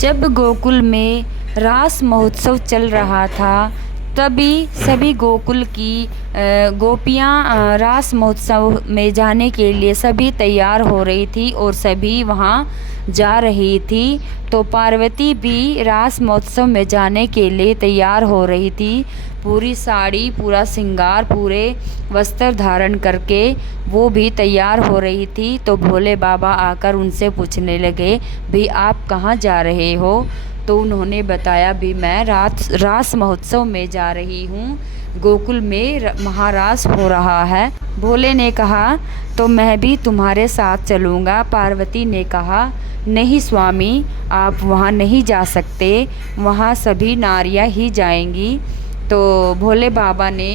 जब गोकुल में रास महोत्सव चल रहा था तभी सभी गोकुल की गोपियाँ रास महोत्सव में जाने के लिए सभी तैयार हो रही थी और सभी वहाँ जा रही थी। तो पार्वती भी रास महोत्सव में जाने के लिए तैयार हो रही थी। पूरी साड़ी, पूरा श्रृंगार, पूरे वस्त्र धारण करके वो भी तैयार हो रही थी। तो भोले बाबा आकर उनसे पूछने लगे, भाई आप कहाँ जा रहे हो? तो उन्होंने बताया, भी मैं रास महोत्सव में जा रही हूँ, गोकुल में महारास हो रहा है। भोले ने कहा, तो मैं भी तुम्हारे साथ चलूँगा। पार्वती ने कहा, नहीं स्वामी, आप वहाँ नहीं जा सकते, वहाँ सभी नारियाँ ही जाएंगी। तो भोले बाबा ने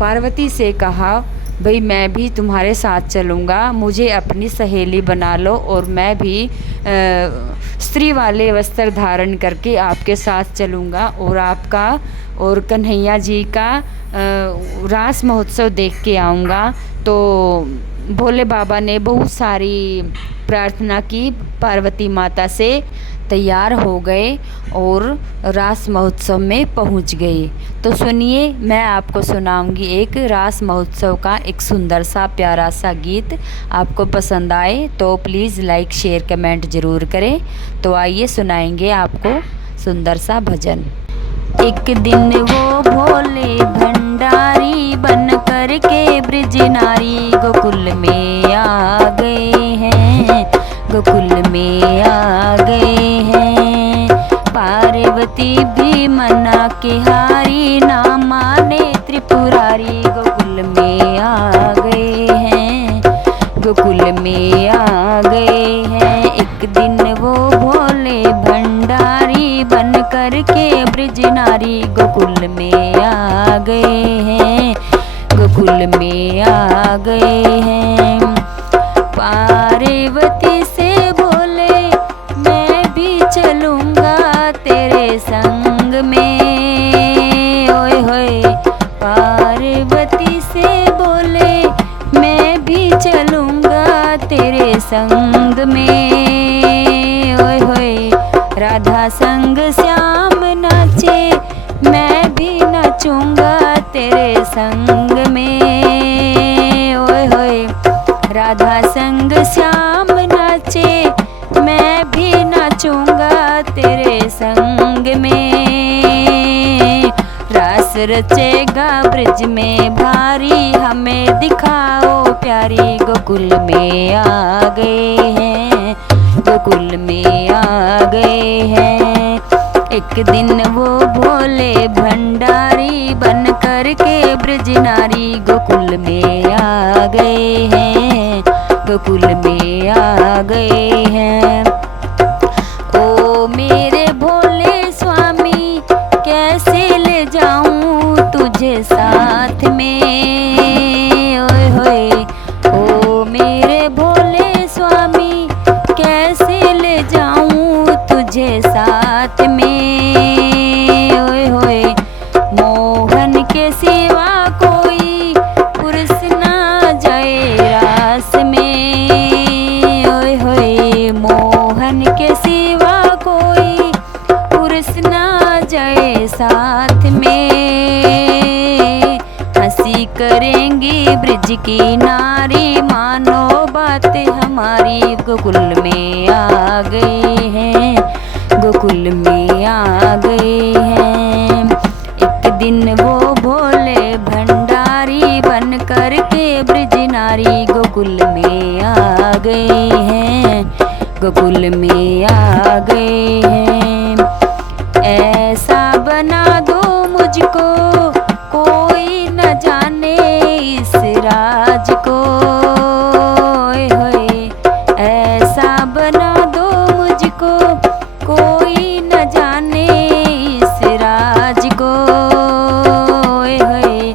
पार्वती से कहा, भाई मैं भी तुम्हारे साथ चलूँगा, मुझे अपनी सहेली बना लो और मैं भी स्त्री वाले वस्त्र धारण करके आपके साथ चलूँगा और आपका और कन्हैया जी का रास महोत्सव देख के आऊँगा। तो भोले बाबा ने बहुत सारी प्रार्थना की पार्वती माता से, तैयार हो गए और रास महोत्सव में पहुंच गए। तो सुनिए, मैं आपको सुनाऊंगी एक रास महोत्सव का एक सुंदर सा प्यारा सा गीत। आपको पसंद आए तो प्लीज़ लाइक शेयर कमेंट ज़रूर करें। तो आइए सुनाएंगे आपको सुंदर सा भजन। एक दिन वो भोले भंडारी बन कर के ब्रज नारी गोकुल में आ गए हैं, गोकुल में आ गए हैं। पार्वती भी मना के हारी, ना माने त्रिपुरारी गोकुल में आ गए हैं, गोकुल में आ गए हैं। एक दिन वो भोले भंडारी बन कर के ब्रज नारी गोकुल में आ गए हैं, गोकुल में आ गए हैं। पार्वती से बोले, मैं भी चलूँगा तेरे संग में, ओए होए। पार्वती से बोले, मैं भी चलूँगा तेरे संग में, ओए होए। राधा संग श्याम नाचे, मैं भी नाचूँगा तेरे संग में, ओए होए। राधा संग श्याम नाचे, मैं भी नाचूँगा तेरे संग में। रास रचेगा ब्रज में भारी, हमें दिखाओ प्यारी गोकुल में आ गए हैं, गोकुल में आ गए हैं। एक दिन वो भोले भंडारी बन कर के ब्रज नारी गोकुल में आ गए हैं, गोकुल में आ गए हैं। ओ मेरे भोले स्वामी, कैसे ले जाऊं तुझे साथ में, ओए होए। ओ मेरे भोले स्वामी, कैसे ले जाऊं तुझे साथ में, ओए होए। मोहन के सिवा कोई पुरुष ना जाए रास में, ओए होए। मोहन के सिवा कोई पुरुष ना जाए साथ में। हंसी करेंगी ब्रज की नारी, मानो बात हमारी गोकुल में आ गए हैं, गोकुल में आ गए हैं। एक दिन वो भोले भंडारी बन कर के ब्रज नारी गोकुल में आ गए हैं, गोकुल में आ गए हैं। ऐसा बना दो मुझको, कोई न जाने इस राज को, ओए होए। ऐसा बना दो मुझको, कोई न जाने इस राज को, ओए होए।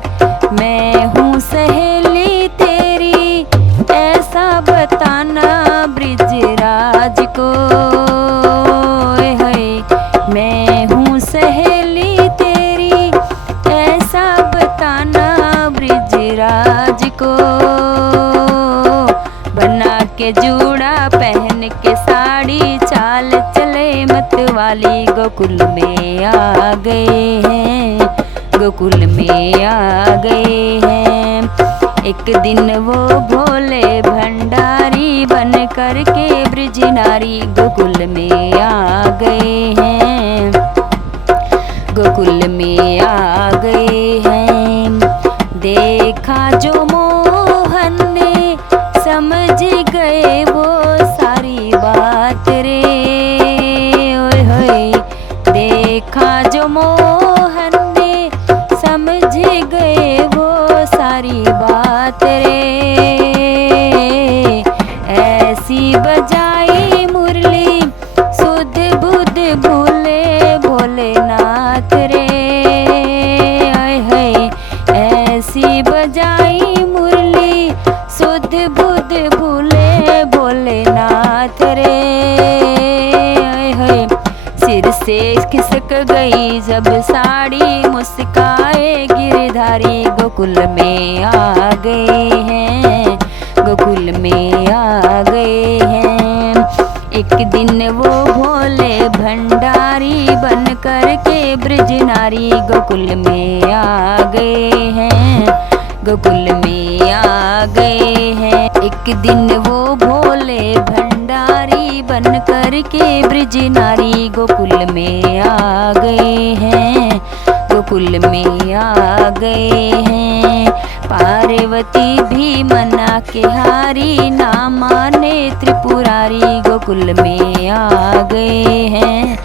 मैं हूँ सहेली तेरी, ऐसा बताना ब्रज राज को, ओए होए। मत वाली गोकुल में आ गए हैं, गोकुल में आ गए हैं। एक दिन वो भोले भंडारी बन कर के ब्रज नारी गोकुल में आ गए हैं, गोकुल में आ गए हैं। देखा जो मोहन ने समझ गए वो सारी बात रे, ओए होए। देखा जो मोहन ने समझ गए वो सारी बात रे, ऐसी बजाई मुरली सुध बुध भूले भोलेनाथ रे, आय हाय। ऐसी बजाई मुरली सुध बुध भूले भोलेनाथ रे, आय हाय। सिर से खिसक गई जब साड़ी मुस्काए गिरधारी गोकुल में आ गए हैं, गोकुल में आ गए हैं। एक दिन वो भोले भंडारी बन कर के ब्रज नारी गोकुल में आ गए हैं, गोकुल में आ गए हैं। एक दिन वो भोले भंडारी बन कर के ब्रज नारी गोकुल में आ गए हैं, गोकुल में आ गए हैं। पार्वती भी मना के हारी ना माने त्रिपुरारी गोकुल में आ गए हैं,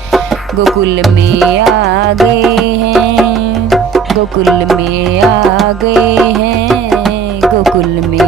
गोकुल में आ गए हैं, गोकुल में आ गए हैं, गोकुल में